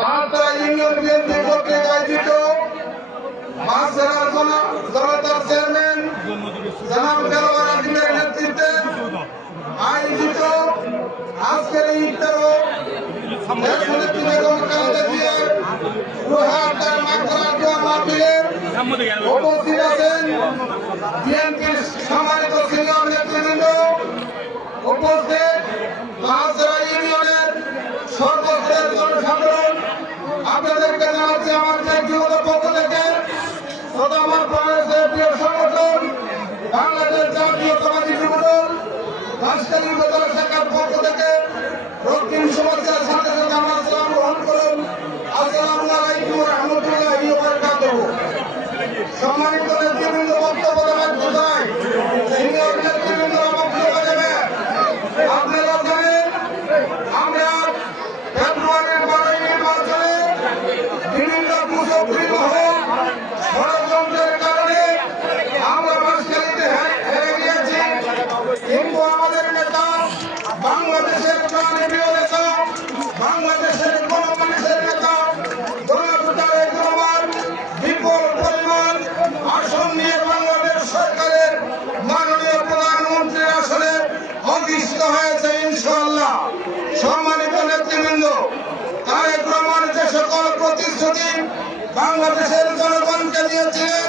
Malda union BNP কর্তৃক আয়োজিত মাছরার জনতার চেয়ারম্যান জনাব দেলোয়ার আজমের নেতৃত্বে আয়োজিত আজকের এই ইফতার ও দেশনেত্রী বেগম খালেদা জিয়ার রুহার মাগফিরাত দোয়া মাহফিলের উপস্থিত আছেন বিএনপির সম্মানিত সিনিয়র নেতৃবৃন্দ, উপস্থিত মাছরা ইউনিয়নের সর্বস্তরের জনসাধারণ। আপনাদেরকে জানাচ্ছি আমার ব্যক্তিগত পক্ষ থেকে তথা আমার প্রিয় সংগঠন বাংলাদেশ জাতীয়তাবাদী যুবদল রাজশাহী উপজেলা শাখার পক্ষ থেকে রক্তিম সমাজের সাথে সাথে আমার সালাম গ্রহণ করুন। আসসালামু আলাইকুম ওয়া রাহমাতুল্লাহি ওয়া বারাকাতুহু। সম্মানিত নেতৃবৃন্দ, বক্তব্য দেওয়ার জন্য সিনিয়র নেতৃবৃন্দ বক্তব্য দেবে। আপনারা জানেন আমরা ফেব্রুয়ারির 12 নির্বাচনে বিভিন্ন কুচক্রী মহল ষড়যন্ত্রের কারণে আমরা বাঁশখালীতে হেরে গিয়েছি, কিন্তু আমাদের নেতা বাংলাদেশের প্রাণপ্রিয় নেতা বাংলাদেশের গণমানুষের নেতা জনাব তারেক রহমান বিপুল পরিমাণ আসন নিয়ে বাংলাদেশ সরকারের মাননীয় প্রধানমন্ত্রীর আসনে অধিষ্ঠিত হয়েছে ইনশাআল্লাহ। সম্মানিত নেতৃবৃন্দ, তারেক রহমান যে সকল প্রতিশ্রুতি বাংলাদেশের জনগণকে দিয়েছিলেন